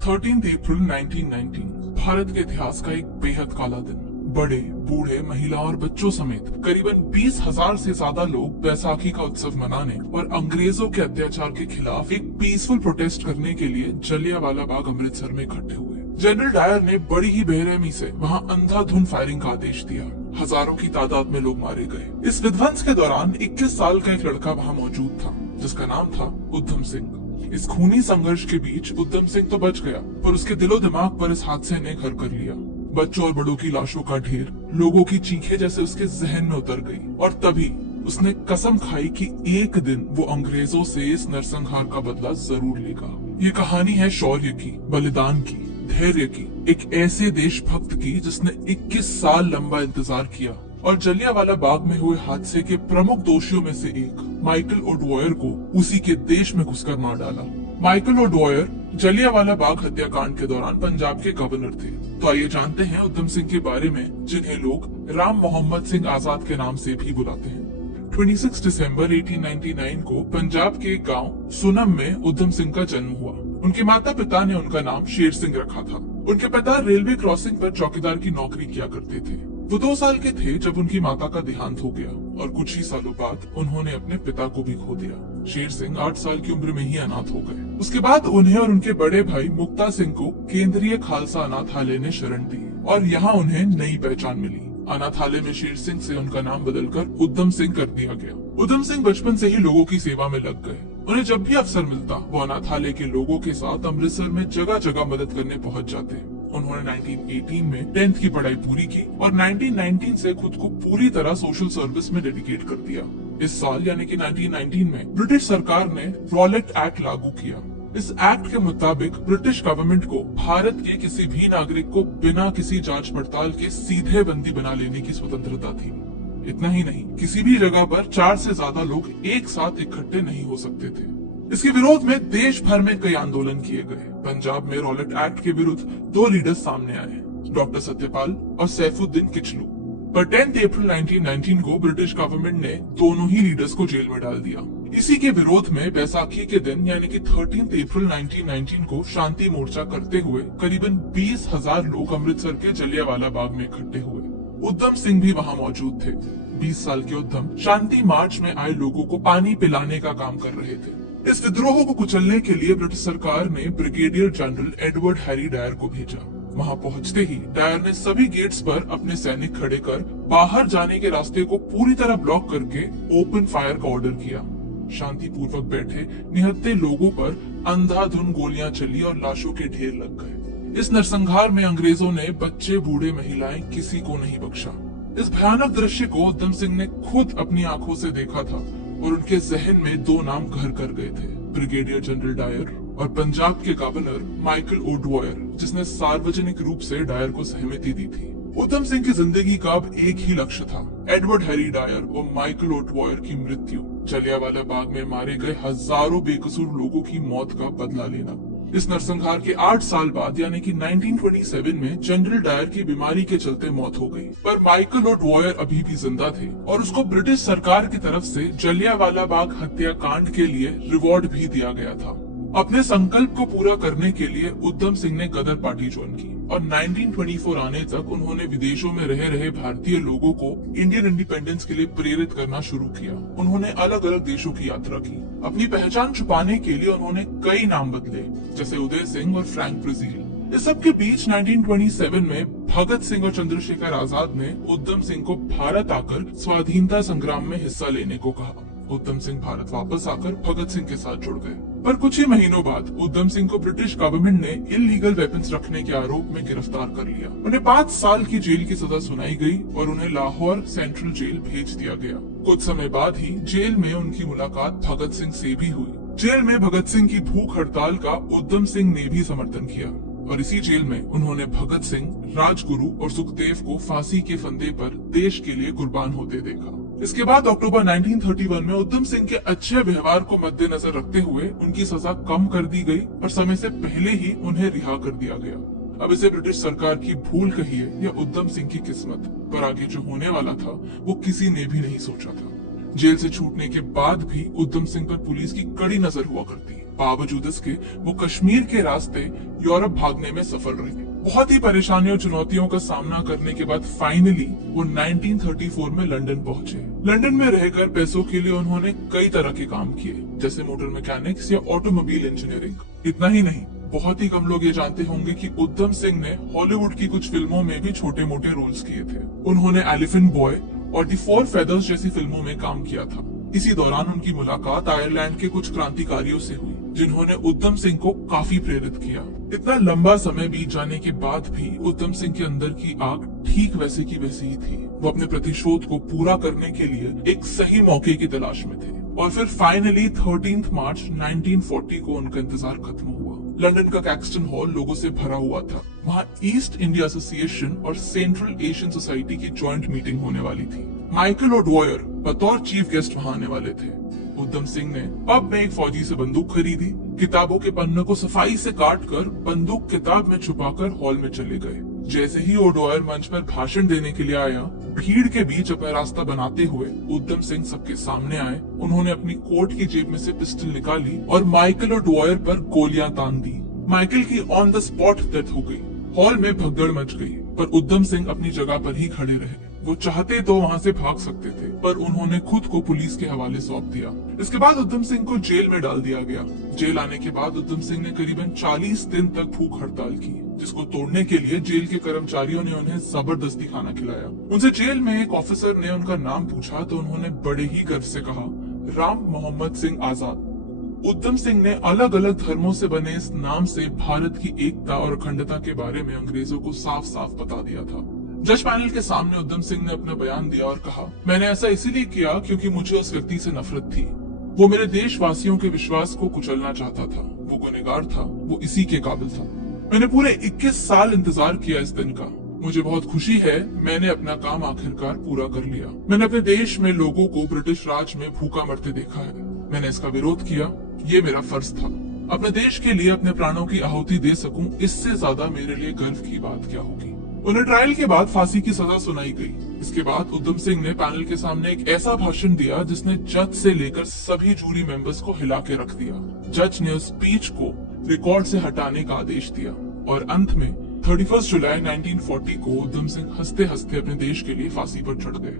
13 अप्रैल 1919 भारत के इतिहास का एक बेहद काला दिन। बड़े बूढ़े महिला और बच्चों समेत करीबन 20,000 से ज्यादा लोग बैसाखी का उत्सव मनाने और अंग्रेजों के अत्याचार के खिलाफ एक पीसफुल प्रोटेस्ट करने के लिए जलियांवाला बाग अमृतसर में इकट्ठे हुए। जनरल डायर ने बड़ी ही बेरहमी से वहां अंधाधुंध फायरिंग का आदेश दिया। हजारों की तादाद में लोग मारे गए। इस विध्वंस के दौरान 21 साल का एक लड़का वहां मौजूद था, जिसका नाम था उधम सिंह। इस खूनी संघर्ष के बीच उधम सिंह तो बच गया, पर उसके दिलो दिमाग पर इस हादसे ने घर कर लिया। बच्चों और बड़ों की लाशों का ढेर, लोगों की चीखें जैसे उसके जहन में उतर गई, और तभी उसने कसम खाई कि एक दिन वो अंग्रेजों से इस नरसंहार का बदला जरूर लेगा। ये कहानी है शौर्य की, बलिदान की, धैर्य की, एक ऐसे देशभक्त की जिसने 21 साल लंबा इंतजार किया और जलियांवाला बाग में हुए हादसे के प्रमुख दोषियों में से एक माइकल ओडवॉयर को उसी के देश में घुसकर मार डाला। माइकल ओडवॉयर जलियांवाला बाग हत्याकांड के दौरान पंजाब के गवर्नर थे। तो आइए जानते हैं उधम सिंह के बारे में, जिन्हें लोग राम मोहम्मद सिंह आजाद के नाम से भी बुलाते हैं। 26 दिसंबर 1899 को पंजाब के एक गांव सुनम में उधम सिंह का जन्म हुआ। उनके माता पिता ने उनका नाम शेर सिंह रखा था। उनके पिता रेलवे क्रॉसिंग पर चौकीदार की नौकरी किया करते थे। वो 2 साल के थे जब उनकी माता का देहांत हो गया और कुछ ही सालों बाद उन्होंने अपने पिता को भी खो दिया। शेर सिंह 8 साल की उम्र में ही अनाथ हो गए। उसके बाद उन्हें और उनके बड़े भाई मुक्ता सिंह को केंद्रीय खालसा अनाथालय ने शरण दी और यहाँ उन्हें नई पहचान मिली। अनाथालय में शेर सिंह से उनका नाम बदलकर उधम सिंह कर दिया गया। उधम सिंह बचपन से ही लोगों की सेवा में लग गए। उन्हें जब भी अवसर मिलता वो अनाथालय के लोगों के साथ अमृतसर में जगह जगह मदद करने पहुंच जाते। उन्होंने 1918 में 10th की पढ़ाई पूरी की और 1919 से खुद को पूरी तरह सोशल सर्विस में डेडिकेट कर दिया। इस साल यानी कि 1919 में ब्रिटिश सरकार ने रॉलेट एक्ट लागू किया। इस एक्ट के मुताबिक ब्रिटिश गवर्नमेंट को भारत के किसी भी नागरिक को बिना किसी जांच पड़ताल के सीधे बंदी बना लेने की स्वतंत्रता थी। इतना ही नहीं, किसी भी जगह पर 4 से ज्यादा लोग एक साथ इकट्ठे नहीं हो सकते थे। इसके विरोध में देश भर में कई आंदोलन किए गए। पंजाब में रॉलेट एक्ट के विरुद्ध 2 लीडर्स सामने आए, डॉक्टर सत्यपाल और सैफुद्दीन किचलू। पर 10 अप्रैल 1919 को ब्रिटिश गवर्नमेंट ने दोनों ही लीडर्स को जेल में डाल दिया। इसी के विरोध में बैसाखी के दिन यानी कि 13 अप्रैल 1919 को शांति मोर्चा करते हुए करीबन 20,000 लोग अमृतसर के जलियांवाला बाग में इकट्ठे हुए। उधम सिंह भी वहां मौजूद थे। 20 साल के उधम शांति मार्च में आए लोगों को पानी पिलाने का काम कर रहे थे। इस विद्रोह को कुचलने के लिए ब्रिटिश सरकार ने brigadier general Edward Harry Dyer को भेजा। वहां पहुंचते ही डायर ने सभी गेट्स पर अपने सैनिक खड़े कर बाहर जाने के रास्ते को पूरी तरह ब्लॉक करके ओपन फायर का ऑर्डर किया। शांतिपूर्वक बैठे निहत्थे लोगों पर अंधाधुंध गोलियां चली और लाशों के ढेर लग गए। इस नरसंहार में अंग्रेजों ने बच्चे, बूढ़े, महिलाएं किसी को नहीं बख्शा। इस भयानक दृश्य को उधम सिंह ने खुद अपनी आंखों से देखा था और उनके जहन में 2 नाम घर कर गए थे, ब्रिगेडियर जनरल डायर और पंजाब के गवर्नर माइकल ओडवॉयर, जिसने सार्वजनिक रूप से डायर को सहमति दी थी। उधम सिंह की जिंदगी का अब एक ही लक्ष्य था, एडवर्ड हैरी डायर और माइकल ओडवॉयर की मृत्यु, जलियांवाला बाग में मारे गए हजारों बेकसूर लोगों की मौत का बदला लेना। इस नरसंहार के 8 साल बाद यानी कि 1927 में जनरल डायर की बीमारी के चलते मौत हो गई, पर माइकल ओडवॉयर अभी भी जिंदा थे और उसको ब्रिटिश सरकार की तरफ से जलियांवाला बाग हत्याकांड के लिए रिवॉर्ड भी दिया गया था। अपने संकल्प को पूरा करने के लिए उधम सिंह ने गदर पार्टी ज्वाइन की और 1924 आने तक उन्होंने विदेशों में रह रहे भारतीय लोगों को इंडियन इंडिपेंडेंस के लिए प्रेरित करना शुरू किया। उन्होंने अलग अलग देशों की यात्रा की। अपनी पहचान छुपाने के लिए उन्होंने कई नाम बदले, जैसे उदय सिंह और फ्रैंक ब्राजील। इस सब के बीच 1927 में भगत सिंह और चंद्रशेखर आजाद ने उधम सिंह को भारत आकर स्वाधीनता संग्राम में हिस्सा लेने को कहा। उधम सिंह भारत वापस आकर भगत सिंह के साथ जुड़ गए। पर कुछ ही महीनों बाद उधम सिंह को ब्रिटिश गवर्नमेंट ने इलीगल वेपन्स रखने के आरोप में गिरफ्तार कर लिया। उन्हें 5 साल की जेल की सजा सुनाई गई और उन्हें लाहौर सेंट्रल जेल भेज दिया गया। कुछ समय बाद ही जेल में उनकी मुलाकात भगत सिंह से भी हुई। जेल में भगत सिंह की भूख हड़ताल का उधम सिंह ने भी समर्थन किया और इसी जेल में उन्होंने भगत सिंह, राजगुरु और सुखदेव को फांसी के फंदे पर देश के लिए कुर्बान होते देखा। इसके बाद अक्टूबर 1931 में उधम सिंह के अच्छे व्यवहार को मद्देनजर रखते हुए उनकी सजा कम कर दी गई और समय से पहले ही उन्हें रिहा कर दिया गया। अब इसे ब्रिटिश सरकार की भूल कहिए या उधम सिंह की किस्मत, पर आगे जो होने वाला था वो किसी ने भी नहीं सोचा था। जेल से छूटने के बाद भी उधम सिंह पर पुलिस की कड़ी नजर हुआ करती बावजूद इसके वो कश्मीर के रास्ते यूरोप भागने में सफल रहे। बहुत ही परेशानियों चुनौतियों का सामना करने के बाद फाइनली वो 1934 में लंदन पहुंचे। लंदन में रहकर पैसों के लिए उन्होंने कई तरह के काम किए, जैसे मोटर मैकेनिक्स या ऑटोमोबाइल इंजीनियरिंग। इतना ही नहीं, बहुत ही कम लोग ये जानते होंगे कि उधम सिंह ने हॉलीवुड की कुछ फिल्मों में भी छोटे मोटे रोल्स किए थे। उन्होंने एलिफेंट बॉय और द फोर फेदर्स जैसी फिल्मों में काम किया था। इसी दौरान उनकी मुलाकात आयरलैंड के कुछ क्रांतिकारियों से हुई, जिन्होंने उधम सिंह को काफी प्रेरित किया। इतना लंबा समय बीत जाने के बाद भी उधम सिंह के अंदर की आग ठीक वैसे की वैसी ही थी। वो अपने प्रतिशोध को पूरा करने के लिए एक सही मौके की तलाश में थे। और फिर फाइनली 13 मार्च 1940 को उनका इंतजार खत्म हुआ। लंदन का कैक्सटन हॉल लोगों से भरा हुआ था। वहाँ ईस्ट इंडिया एसोसिएशन और सेंट्रल एशियन सोसाइटी की जॉइंट मीटिंग होने वाली थी। माइकल ओडवायर बतौर चीफ गेस्ट वहाँ आने वाले थे। उधम सिंह ने पब में एक फौजी से बंदूक खरीदी, किताबों के पन्नों को सफाई से काटकर बंदूक किताब में छुपाकर हॉल में चले गए। जैसे ही ओडवायर मंच पर भाषण देने के लिए आया, भीड़ के बीच अपना रास्ता बनाते हुए उधम सिंह सबके सामने आए। उन्होंने अपनी कोट की जेब में से पिस्टल निकाली और माइकल ओडवायर पर गोलियां तान दी। माइकल की ऑन द स्पॉट डेथ हो गई। हॉल में भगदड़ मच गई, पर उधम सिंह अपनी जगह पर ही खड़े रहे। वो चाहते तो वहाँ से भाग सकते थे, पर उन्होंने खुद को पुलिस के हवाले सौंप दिया। इसके बाद उधम सिंह को जेल में डाल दिया गया। जेल आने के बाद उधम सिंह ने करीबन 40 दिन तक भूख हड़ताल की, जिसको तोड़ने के लिए जेल के कर्मचारियों ने उन्हें जबरदस्ती खाना खिलाया। उनसे जेल में एक ऑफिसर ने उनका नाम पूछा तो उन्होंने बड़े ही गर्व से कहा, राम मोहम्मद सिंह आजाद। उधम सिंह ने अलग अलग धर्मों से बने इस नाम से भारत की एकता और अखंडता के बारे में अंग्रेजों को साफ साफ बता दिया था। जज पैनल के सामने उधम सिंह ने अपना बयान दिया और कहा, मैंने ऐसा इसीलिए किया क्योंकि मुझे उस व्यक्ति से नफरत थी। वो मेरे देशवासियों के विश्वास को कुचलना चाहता था। वो गुनहगार था, वो इसी के काबिल था। मैंने पूरे 21 साल इंतजार किया इस दिन का। मुझे बहुत खुशी है, मैंने अपना काम आखिरकार पूरा कर लिया। मैंने अपने देश में लोगों को ब्रिटिश राज में भूखा मरते देखा है। मैंने इसका विरोध किया, ये मेरा फर्ज था। अपने देश के लिए अपने प्राणों की आहुति दे सकूं, इससे ज्यादा मेरे लिए गर्व की बात क्या होगी। उन्हें ट्रायल के बाद फांसी की सजा सुनाई गई। इसके बाद उधम सिंह ने पैनल के सामने एक ऐसा भाषण दिया जिसने जज से लेकर सभी जूरी मेंबर्स को हिला के रख दिया। जज ने उस स्पीच को रिकॉर्ड से हटाने का आदेश दिया और अंत में 31 जुलाई 1940 को उधम सिंह हंसते हंसते अपने देश के लिए फांसी पर चढ़ गए।